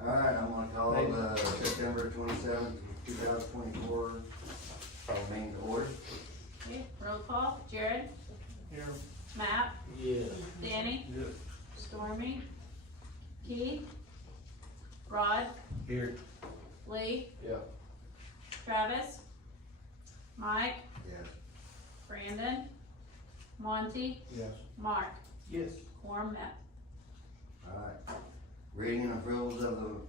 Alright, I'm gonna call September 27th, 2024, meeting to order. Okay, roll call, Jared, Here. Matt, Yes. Danny, Yes. Stormy, Keith, Rod, Here. Lee, Yeah. Travis, Mike, Yes. Brandon, Monty, Yes. Mark, Yes. quorum met. Alright, reading and approvals of the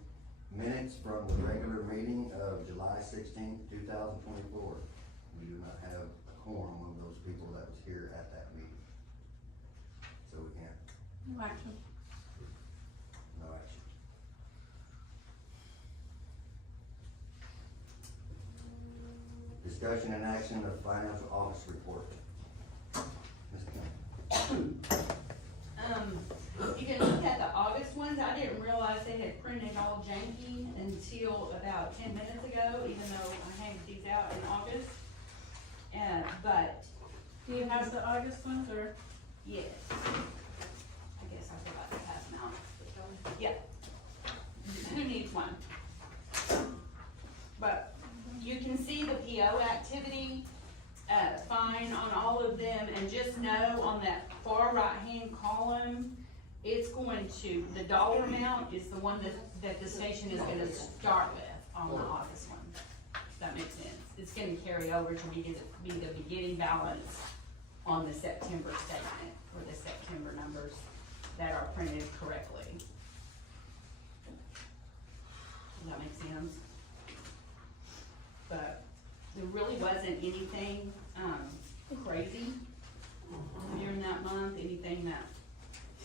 minutes from the regular meeting of July 16th, 2024. We do not have a quorum of those people that was here at that meeting. So we can't, No action. no action. Discussion and action of financial office report. Ms. Kim. You can look at the August ones. I didn't realize they had printed all janky until about 10 minutes ago, even though I handed these out in August. But, Do you have the August ones, or? yes. I guess I forgot to pass them out. Yep. Who needs one? But you can see the PO activity, fine on all of them, and just know on that far right-hand column, it's going to, the dollar amount is the one that the station is gonna start with on the August one. Does that make sense? It's gonna carry over to be the beginning balance on the September statement, or the September numbers that are printed correctly. Does that make sense? But there really wasn't anything, crazy during that month, anything that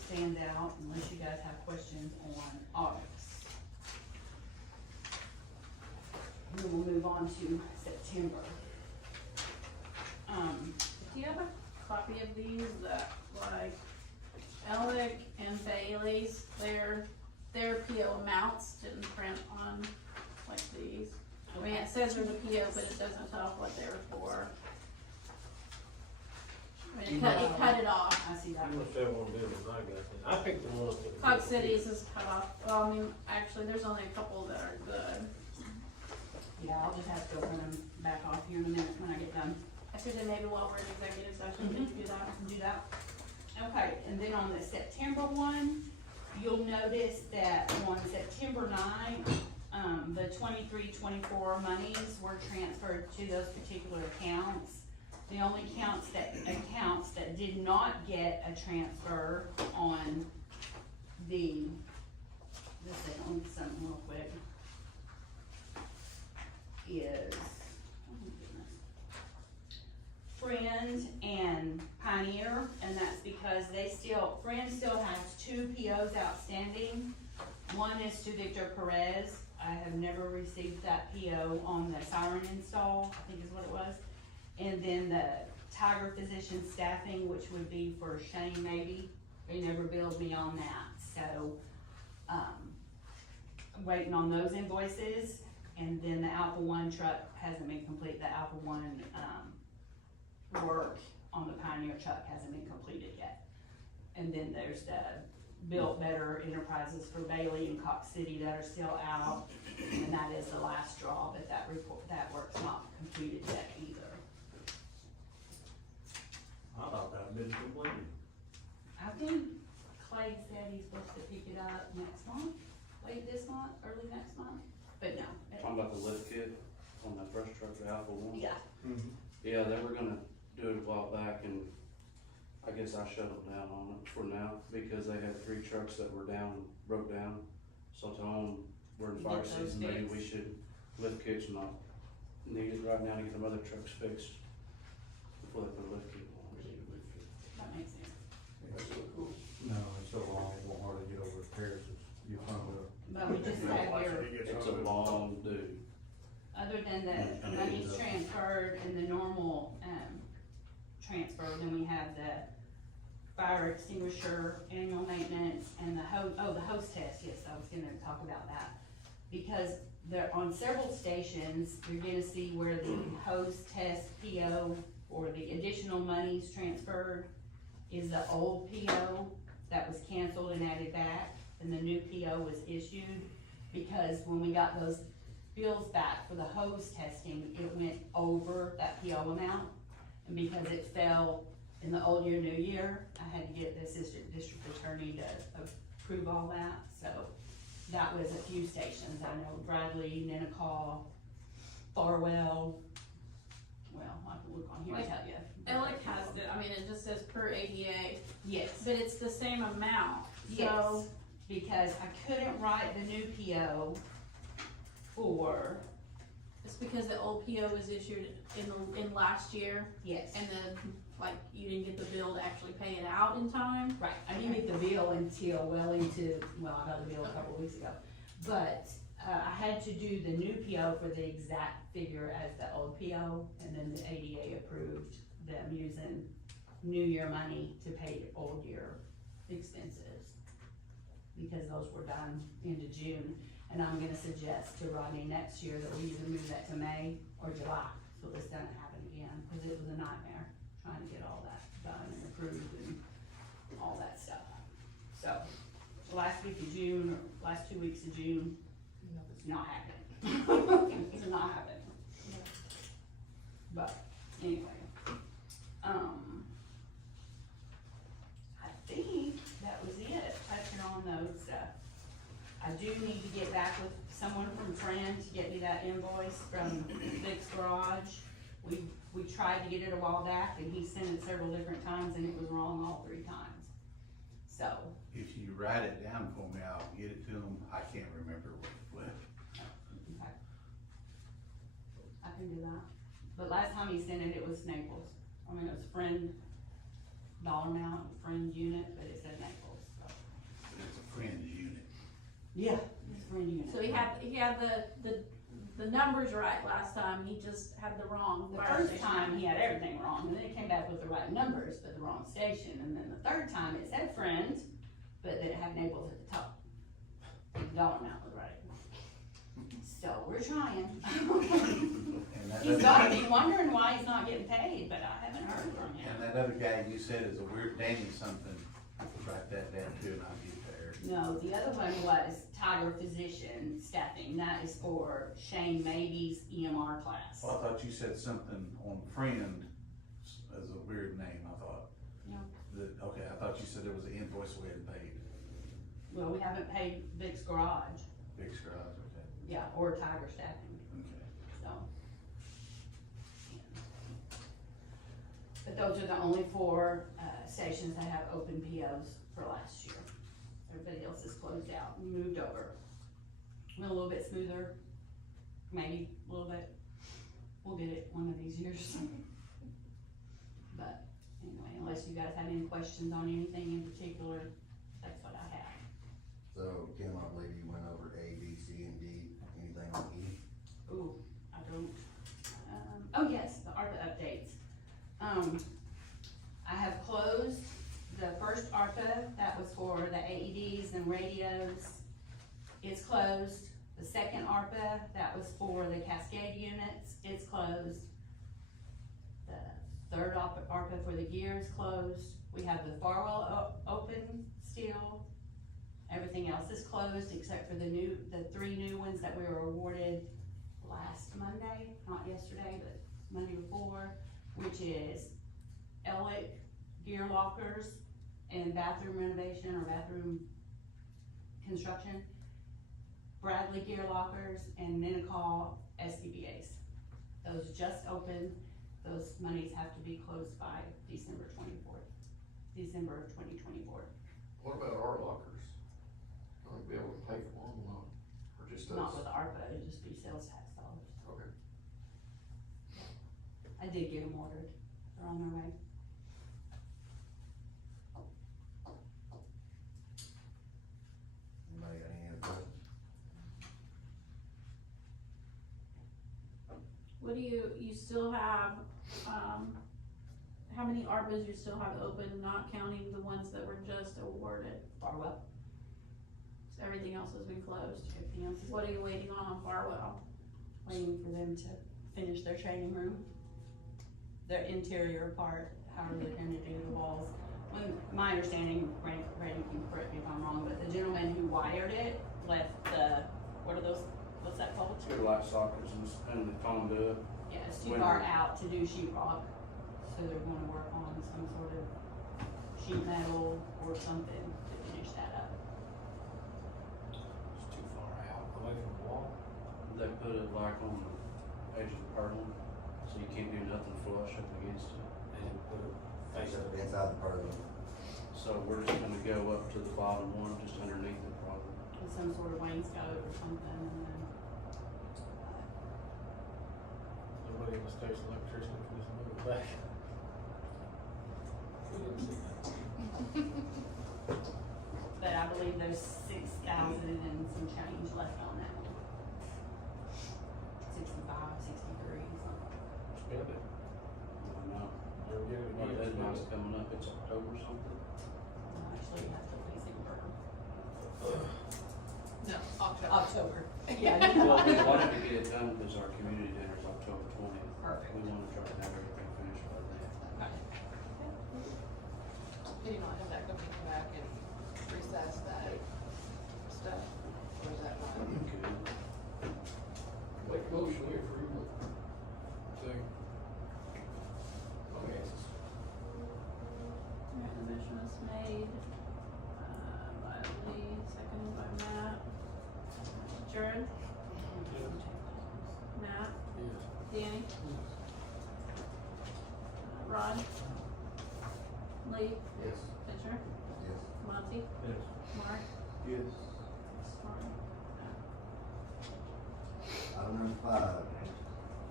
stands out, unless you guys have questions on August. And then we'll move on to September. Do you have a copy of these that, like, Ellick and Bailey's, their PO amounts didn't print on, like, these? I mean, it says there's a PO, but it doesn't tell what they were for. I mean, it cut it off. I see that. You must have one bigger than I got then. I picked the one that. Cog Cities is cut off. Well, I mean, actually, there's only a couple that are good. Yeah, I'll just have to open them back off here in a minute when I get done. I figured maybe while we're in executive session, we can do that. Do that. Okay, and then on the September one, you'll notice that on September 9th, the 23-24 monies were transferred to those particular accounts. The only accounts that did not get a transfer on the, let's see, let me get something real quick, is, oh my goodness, Friend and Pioneer, and that's because Friend still has 2 POs outstanding. One is to Victor Perez. I have never received that PO on the siren install, I think is what it was. And then the Tiger Physician Staffing, which would be for Shane maybe, they never billed me on that, so, I'm waiting on those invoices. And then the Alpha One truck hasn't been complete, the Alpha One, work on the Pioneer truck hasn't been completed yet. And then there's the Built Better Enterprises for Bailey and Cox City that are still out, and that is the last straw, but that work's not completed yet either. I thought that had been completed. I think Clay said he's supposed to pick it up next month, late this month, early next month, but no. Talking about the lift kit on that brush truck, the Alpha One? Yeah, Yeah, they were gonna do it a while back, and I guess I shut them down on it for now, because they had 3 trucks that were down, broke down. So I told them, we're in fire Get those season, maybe we fixed. should, lift kits not needed right now to get them other trucks fixed before they put a lift kit on. that makes sense. That's so cool. No, it's so long, it won't hardly get over repairs, you find out. But we just have your, It's a long due. other than the money's transferred and the normal, transfer, then we have the fire extinguisher annual maintenance and the hose test, yes, I was gonna talk about that. Because they're on several stations, you're gonna see where the hose test PO or the additional monies transferred is the old PO that was canceled and added back, and the new PO was issued. because when we got those bills back for the hose testing, it went over that PO amount. And because it fell in the old year, new year, I had to get the assistant district attorney to approve all that, so that was a few stations, I know Bradley, Nennecaw, Farwell, well, I can look on here and tell you. Alec has it, I mean, it just says per ADA, Yes, but it's the same amount, yes, so. because I couldn't write the new PO for, It's because the old PO was issued in last year, yes, and then, like, you didn't get the bill to actually pay it out in time. right, I didn't get the bill until well into, well, I got the bill a couple weeks ago. But, I had to do the new PO for the exact figure as the old PO, and then the ADA approved them using new year money to pay old year expenses. Because those were done into June, and I'm gonna suggest to Rodney next year that we either move that to May or July, so this doesn't happen again, cause it was a nightmare trying to get all that done and approved and all that stuff. So, the last week of June, or last 2 weeks of June, it's not happening. It's not happening. But, anyway, I think that was it, touching on those, I do need to get back with someone from Fran to get me that invoice from Vic's Garage. We tried to get it a while back, and he sent it several different times, and it was wrong all 3 times. So, If you write it down for me, I'll get it to them. I can't remember what. okay. I can do that. But last time he sent it, it was Naples. I mean, it was friend dollar amount, friend unit, but it said Naples, so. But it's a friend's unit. Yeah, it's friend unit. So he had the numbers right last time, he just had the wrong. The fire first station. time, he had everything wrong, and then he came back with the right numbers, but the wrong station, and then the third time, it said friend, but then it had Naples at the top. The dollar amount was right. So, we're trying. And that He's other gotta guy- be wondering why he's not getting paid, but I haven't heard from him. And that other guy you said is a weird Danny something. Write that down too, and I'll get there. No, the other one was Tiger Physician Staffing, that is for Shane Maybe's EMR class. Well, I thought you said something on friend as a weird name, I thought. No. Okay, I thought you said there was an invoice we hadn't paid. Well, we haven't paid Vic's Garage, Big garage, okay, yeah, or Tiger Staffing, okay. so. But those are the only 4, stations that have open POs for last year. Everybody else is closed out, and moved over. Went a little bit smoother, maybe a little bit. We'll get it one of these years. But anyway, unless you guys have any questions on anything in particular, that's what I have. So, Kim, I believe you went over A, B, C, and D, anything on E? Ooh, I don't, oh yes, the ARPA updates. I have closed the first ARPA, that was for the AEDs and radios. It's closed. The second ARPA, that was for the Cascade units, it's closed. The third ARPA for the gear is closed. We have the Farwell open still. Everything else is closed except for the 3 new ones that we were awarded last Monday, not yesterday, but Monday before, which is Ellick gear lockers and bathroom renovation or bathroom construction, Bradley gear lockers, and Nennecaw SCBA's. Those just opened, those monies have to be closed by December of 2024. What about our lockers? Are we be able to pay for them or not? Or just us? Not with ARPA, it'd just be sales tax dollars. Okay. I did get them ordered, they're on their way. Anybody got any other questions? What do you still have, how many ARPAs you still have open, not counting the ones that were just awarded? Farwell, So everything else has been closed. everything else is What are you waiting on Farwell? waiting for them to finish their training room. Their interior part, how are they gonna do the walls? When, my understanding, Brady can correct me if I'm wrong, but the gentleman who wired it left the what are those, what's that called? They're like sockets and the conduit. Yeah, it's too When- far out to do sheetrock, so they're gonna work on some sort of sheet metal or something to finish that up. It's too far out, away from the wall. They put it like on the edge of the purlin, so you can't do nothing flush up against it. They didn't put it face up. Inside the purlin. So we're just gonna go up to the bottom one, just underneath it probably. With some sort of wainscot or something, and then, Nobody in the station electrician can just move it back. We didn't see that. but I believe there's 6,000 and some change left on that one. 65, 63, something. Spend it. I know. Never get it Our again. deadline's coming up, it's October something. Actually, you have to December. No, October. October. Yeah. Well, we wanted to get it done because our community dinner's October 20th. Perfect. We wanna try to have everything finished by then. Can you not have that company come back and recess that stuff, or is that not? Good. Make a motion, we approve it. Second. Finances. Alright, the motion was made, by Lee, seconded by Matt. Jared, Matt, Yes. Danny, Rod, Lee, Yes. Fisher, Yes. Monty, Yes. Mark, Yes. Storm. Item number 5,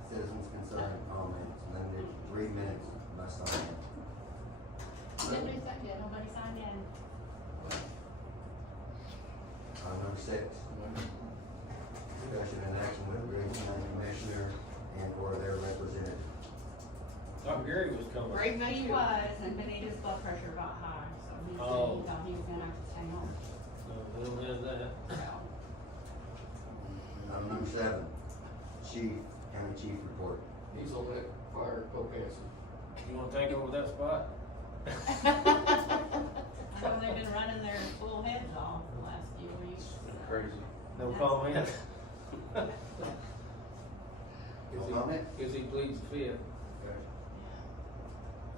citizens concern comments, limited 3 minutes, must sign in. Didn't do that yet, nobody signed in. Item number 6, discussion and action with Grady County Commissioner and or their representative. Thought Gary was coming. Great night, He you. was, and Benita's blood pressure got high, so he said Oh. he thought he was gonna have to stay home. No, we don't have that. So, Item number 7, county chief report. He's on that fire, coke acid. You wanna take over that spot? I know they've been running their full heads off the last few weeks. Crazy. No comment. No comment? Cause he pleads the fifth.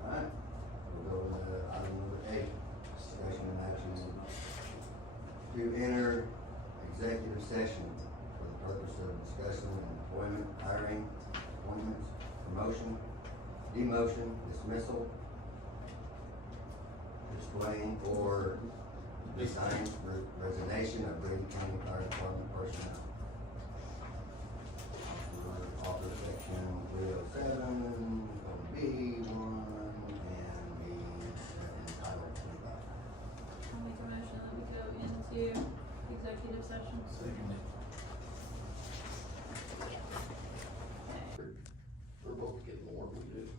Alright, we'll go to item number 8, discussion and action to enter executive session for the purpose of discussing employment, hiring, appointments, promotion, demotion, dismissal, displaying or resignation of Grady County Fire Department personnel. Author section 307, B1, and entitled 25. I'll make a motion that we go into executive session. We're both getting more than we do.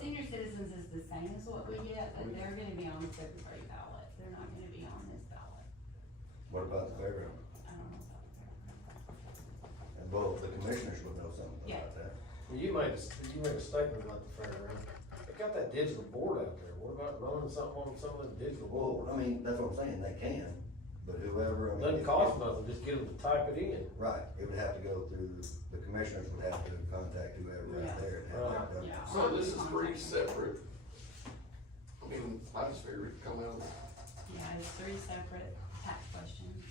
Senior citizens is the same as what we get, but they're gonna be on the February ballot, they're not gonna be on this ballot. What about the fairground? I don't know about that. And both the commissioners would know something Yeah. about that. Well, you made a statement about the fairground. They got that digital board out there. What about running something on some of the digital board? Well, I mean, that's what I'm saying, they can, but whoever, I mean. Doesn't cost nothing, just get them to type it in. Right, it would have to go through, the commissioners would have to contact whoever Yeah. out there and have that done. Yeah. So this is pretty separate. I mean, I just figured it'd come out of, Yeah, it's 3 separate tax questions.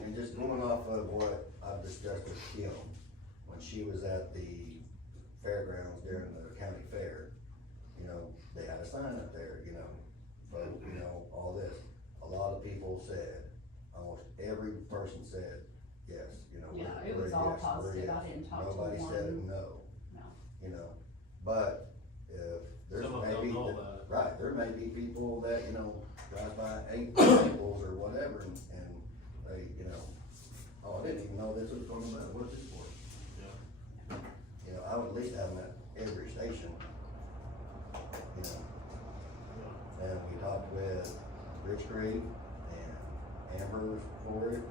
And just going off of what I've discussed with Kim, when she was at the fairgrounds during the county fair, you know, they had a sign up there, you know, but, you know, all this. A lot of people said, almost every person said, yes, you know. Yeah, we're- it was we're all yes, we're positive. I yes. didn't talk to Nobody one. said no. No. You know, but if there's Some of them maybe, don't know about it. right, there may be people that, you know, drive by 8 vehicles or whatever and they, you know, oh, I didn't even know this was going about, what's this for? Yeah. You know, I would at least have them at every station, you know. And we talked with Rich Creek and Amber's for it,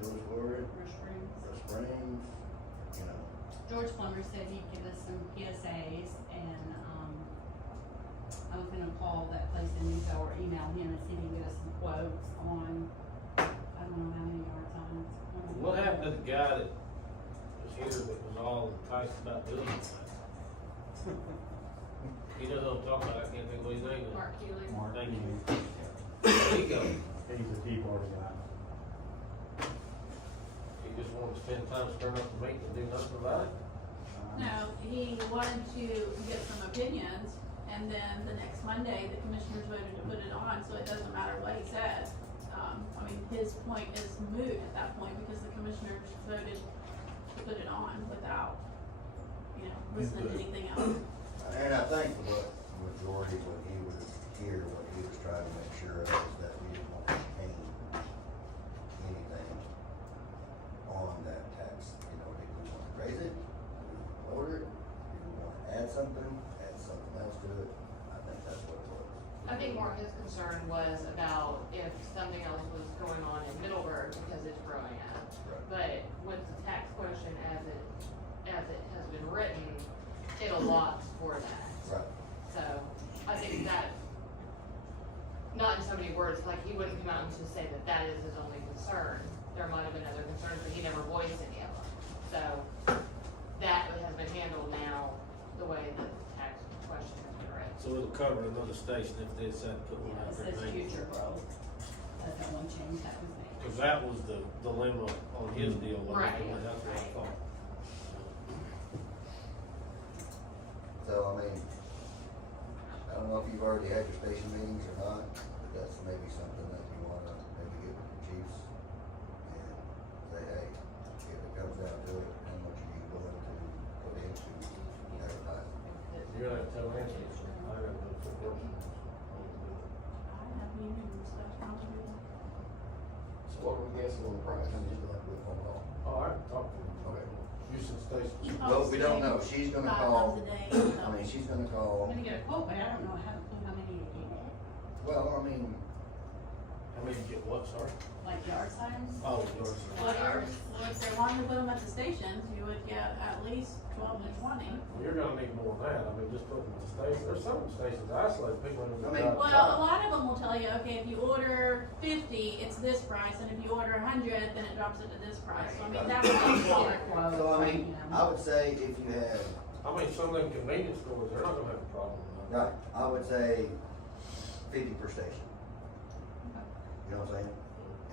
Nicholas for it, River Springs. the Springs, you know. George Plummer said he'd give us some PSAs, and, I was gonna call that place in Newville or email him and see if he can get us some quotes on, don't know how many yard signs. What happened to the guy that was here that was all enticed about doing it? You know who I'm talking about, I can't think of his name. Mark Keeling. Thank you. There you go. He's a keyboard guy. He just wanted to spend time stirring up the meat and do nothing about it? No, he wanted to get some opinions, and then the next Monday, the commissioners voted to put it on, so it doesn't matter what he said. I mean, his point is moot at that point, because the commissioners voted to put it on without, you know, listening to anything else. And I think what majority, what he was here, what he was trying to make sure of is that we didn't want to change anything on that tax. You know, did we want to raise it? Did we want to lower it? Did we want to add something else to it? I think that's what it was. I think more his concern was about if something else was going on in Middleburg because it's growing up. Right. But with the tax question as it has been written, it allots for that. Right. So I think that, not in so many words, like he wouldn't come out and just say that that is his only concern. There might have been other concerns, but he never voiced any of them. So that has been handled now the way the tax question has been written. So it'll cover another station if they decide to put one Yeah, out it there. says future growth. That's the one change that was made. Cause that was the dilemma on his deal, wasn't Right, it? That's what I right. thought. So, I mean, I don't know if you've already had your station meetings or not, but that's maybe something that you wanna maybe get with the chiefs and say, hey, if it comes down to it, how much are you willing to put into advertising? You're gonna have to tell Nancy, I gotta go to work. I have meetings and stuff, probably. So what are we guessing on the price? Kind of just like with phone call. Oh, I can talk to him. Okay. Houston Station. He Well, calls we don't today know, she's gonna 5 call, times a day, I so. mean, she's gonna I'm call, gonna get a quote, but I don't know how many to get. well, I mean, How many you get what, sorry? Like yard signs? Oh, yours. Well, if they're wanting to put them at the stations, you would get at least 12 to 20. You're gonna need more than that, I mean, just putting the station, there's some stations isolated, people don't I even. mean, Well, a lot of them will tell you, okay, if you order 50, it's this price, and if you order 100, then it drops it to this price. So I mean, that's what Get a it's quote, so I mean, you know. I would say if you had, I mean, some of them convenience stores, they're not gonna have a problem with that. right, I would say 50 per station. You know what I'm saying?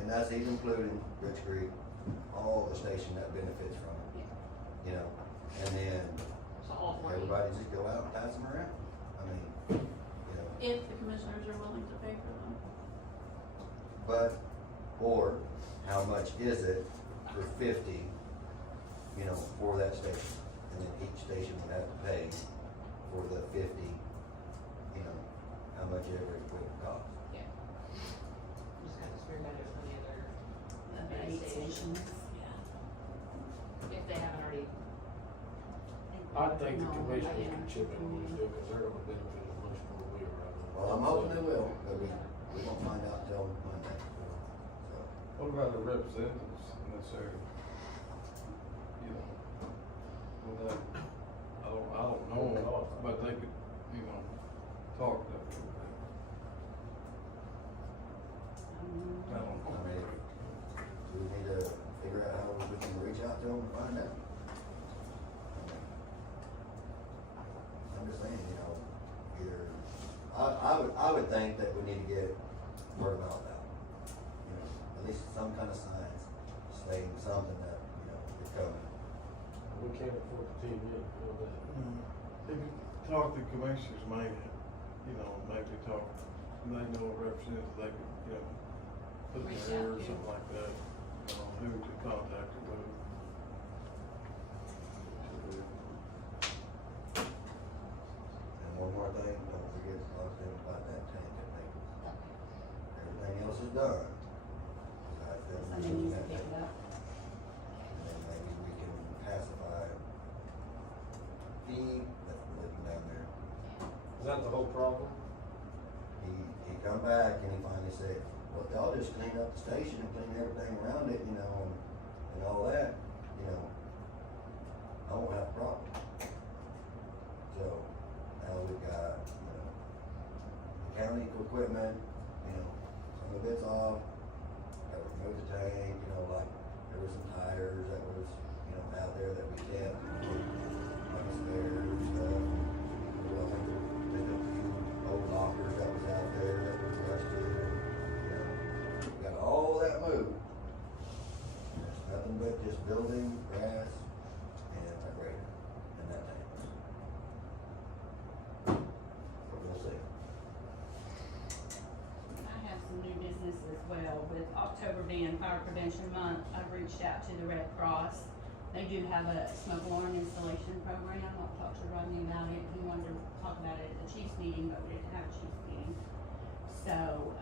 And that's even including Rich Creek, all the station that benefits from it. You know, and then So all 40. everybody just go out and pass them around. I mean, you know, if the commissioners are willing to pay for them. but, or how much is it for 50, you know, for that station? And then each station would have to pay for the 50, you know, how much every equipment costs. Yeah. Just kind of spearhead it from the other, The 8 stations. if they haven't already. I think the No, commissioners yeah. can chip in on this deal, cause they're gonna benefit as much as we are right now. Well, I'm hoping they will, but we won't find out until Monday. So, What about the representatives in this area? You know, well, that, I don't know, but they could, you know, talk to them. I don't I know. mean, do we need to figure out how we can reach out to them and find out? I'm just saying, you know, either, I would think that we need to get word of mouth out. You know, at least some kind of signs stating something that, you know, is coming. We can't afford the TV, you know that. If you talk to commissioners, maybe, you know, maybe talk, they know a representative, they could, you know, put Reach their ear out or to. something like that, you know, who to contact or who. And one more thing, don't forget to talk to them about that tank at Naples. Everything else is done. Besides them Somebody doing needs to that pick tank. it up. And then maybe we can pacify Steve that's living down there. Is that the whole problem? He come back and he finally said, well, if y'all just clean up the station and clean everything around it, you know, and all that, you know, I won't have a problem. So now we've got, you know, the county equipment, you know, some of it's off, that would move the tank, you know, like, there was some tires that was, you know, out there that we kept, like a spare and stuff. Well, I think there's a few old lockers that was out there that was rusted, you know, we got all that moved. There's nothing but just building, grass, and a grader, and that tank. So we'll see. I have some new business as well. With October being Fire Prevention Month, I've reached out to the Red Cross. They do have a smoke alarm installation program. I'll talk to Rodney about it. He wanted to talk about it at the chief's meeting, but we didn't have a chief's meeting. So,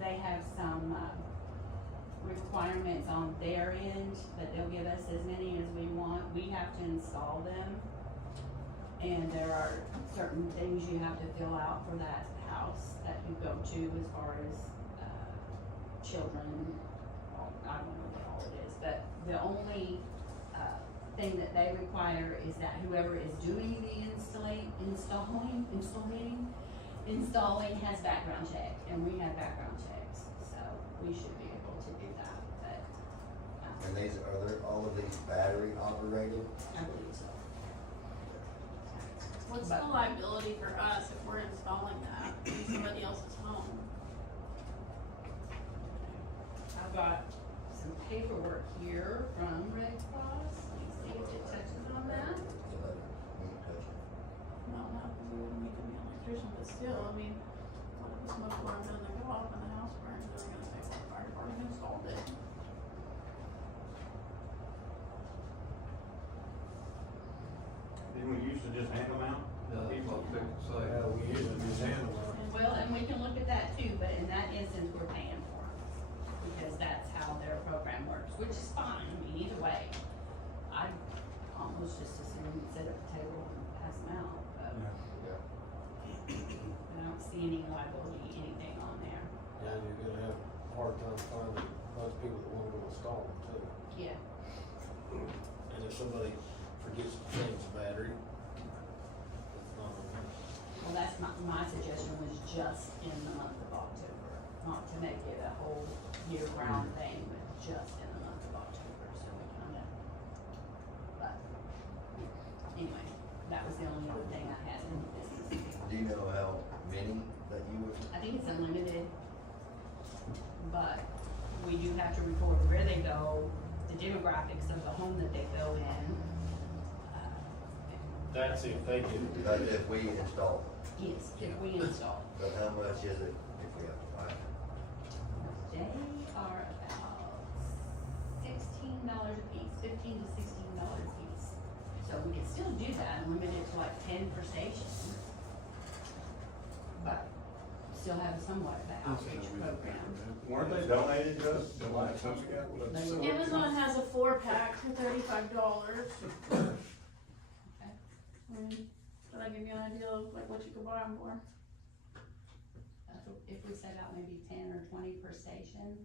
they have some, requirements on their end, but they'll give us as many as we want. We have to install them. And there are certain things you have to fill out for that house that you go to as far as, children. Well, I don't know what all it is, but the only, thing that they require is that whoever is doing the installing has background check, and we have background checks, so we should be able to do that, but, And these, are there, all of these battery operated? I believe so. What's the liability for us if we're installing that in somebody else's home? I've got some paperwork here from Red Cross, let me see if it touches on that. So that we can touch it. No, not, we wouldn't need to be an electrician, but still, I mean, what if the smoke alarm doesn't go off and the house burns, they're gonna say, well, the fire department installed it. Didn't we used to just hand them out? Yeah, that's what I was fixing to say. Yeah, we usually just handle it. Well, and we can look at that too, but in that instance, we're paying for them, because that's how their program works, which is fine, I mean, either way. I almost just assume sit at the table and pass them out, but I don't see any liability, anything on there. Yeah, you're gonna have a hard time finding a bunch of people that wanna go install them too. Yeah. And if somebody forgets to change the battery, it's not on them. Well, that's my suggestion was just in the month of October, not to make it a whole year-round thing, but just in the month of October, so we kinda, but, anyway, that was the only other thing I had in the business. Do you know how many that you would? I think it's unlimited, but we do have to record where they go, the demographics of the home that they go in. That's if they get it. But if we install, Yes, if we install. but how much is it if we have to buy it? They are about $16 a piece, $15 to $16 a piece. So we can still do that and limit it to like 10 per station. But still have somewhat of an outreach program. Weren't they donated to us a lot of months ago? They were- Amazon has a 4-pack for $35. Did I give you an idea of like what you could buy them for? If we set out maybe 10 or 20 per station,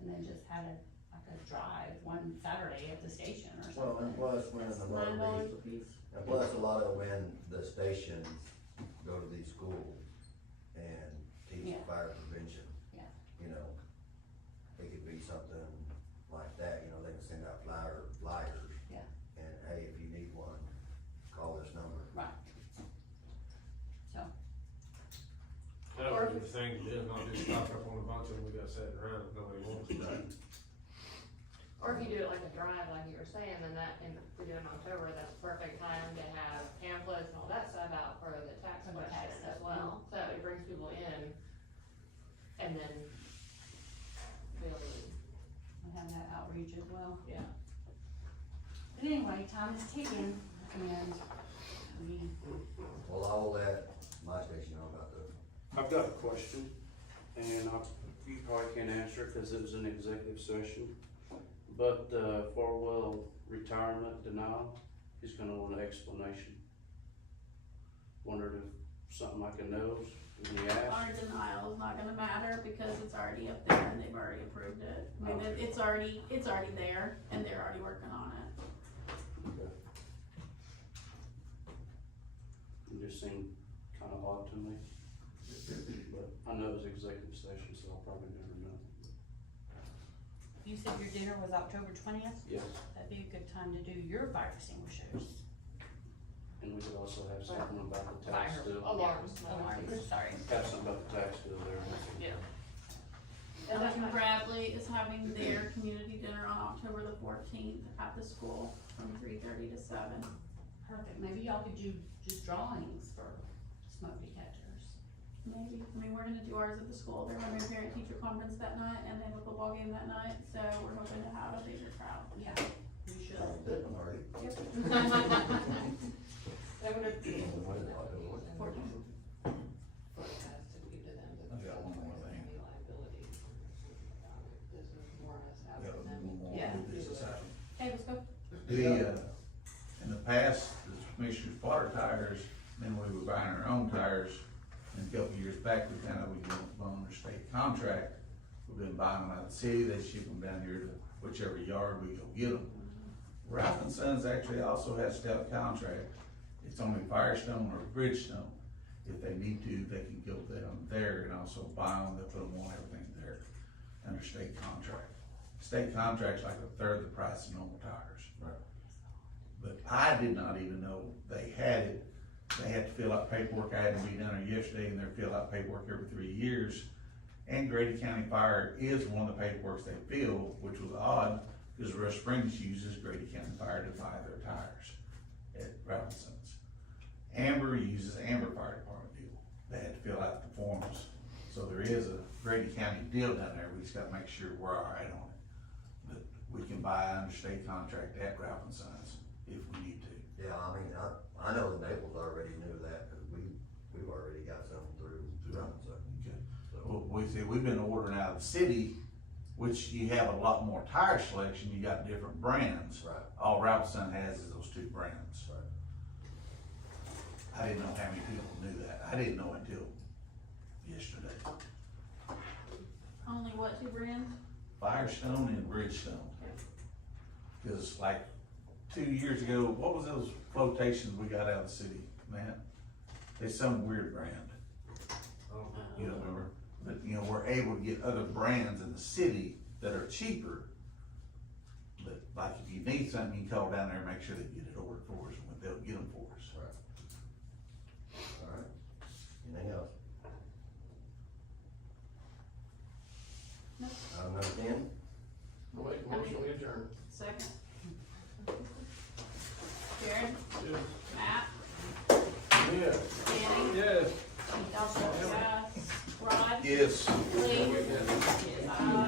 and then just had like a drive one Saturday at the station or something. Well, and plus when That's a lot of $9 these, a piece. and plus a lot of when the stations go to these schools and teach Yeah. fire prevention. Yeah. You know, it could be something like that, you know, they can send out flyers. Yeah. And hey, if you need one, call this number. Right. So, That was the thing to do, not just stock up on a bunch of them we got sitting around if nobody wants it. Or if you do it like a drive, like you were saying, then that, and if we do it in October, that's perfect time to have pamphlets and all that stuff out for the tax For the tax question as stuff, well. So it brings people in, and then really, we have that outreach as well. yeah. But anyway, time is ticking, and we, Well, I'll let my station know about the, I've got a question, and you probably can't answer it because it was an executive session. But, Farwell retirement denial, he's gonna want an explanation. Wondered if something I can know, when he asked. Our denial is not gonna matter because it's already up there and they've already approved it. I mean, it's already there and they're already working on it. It just seemed kinda odd to me. But I know it was executive session, so I'll probably never know. you said your dinner was October 20th? Yes, That'd be a good time to do your fire extinguishers. and we could also have something about the tax Fire bill. alarms. Alarms, sorry. Have something about the tax bill there. Yeah. Ellick and Bradley is having their community dinner on October the 14th at the school from 3:30 to 7. Perfect, maybe y'all could do just drawings for smoke detectors. Maybe, I mean, we're gonna do ours at the school, they're having a parent teacher conference that night, and they have a football game that night, so we're hoping to have a bigger crowd. Yeah, you should. Did one already. They're gonna be. What is it, October? 14th. I've got one more thing. I've got one more Yeah. business item. Hey, let's go. In the past, the commissioners bought our tires, then we were buying our own tires. And a couple of years back, we kind of, we went on a state contract. We've been buying them out of the city, they ship them down here to whichever yard we go get them. Ralph and Sons actually also has stout contract. It's only Firestone or Bridgestone. If they need to, they can go down there and also buy them, they put them on everything there under state contract. State contract's like a third the price of normal tires. Right. But I did not even know they had it. They had to fill out paperwork. I had to be down there yesterday and they're fill out paperwork every 3 years. And Grady County Fire is one of the paperworks they fill, which was odd because Rush Springs uses Grady County Fire to buy their tires at Robinson's. Amber uses Amber Fire Department deal. They had to fill out the forms. So there is a Grady County deal down there. We just gotta make sure we're all right on it. But we can buy under state contract at Robinson's if we need to. Yeah, I mean, I know the Naples already knew that, cause we've already got some through Robinson. Okay. So, Well, we've been ordering out of the city, which you have a lot more tire selection, you got different brands. right, All Robinson has is those two brands. right. I didn't know how many people knew that, I didn't know until yesterday. Only what, 2 brands? Firestone and Bridgestone. Cause like 2 years ago, what was those flotations we got out of the city, Matt? They some weird brand, you don't remember? But, you know, we're able to get other brands in the city that are cheaper. But like if you need something, you can call down there and make sure they get it ordered for us, and they'll get them for us. Alright, anything else? Nope. Item number 10, Make a motion, we adjourn. Second. Jared, Yes. Matt, Yes. Danny, Yes. Elsa, yes, Rod, Yes. Lee, Yes.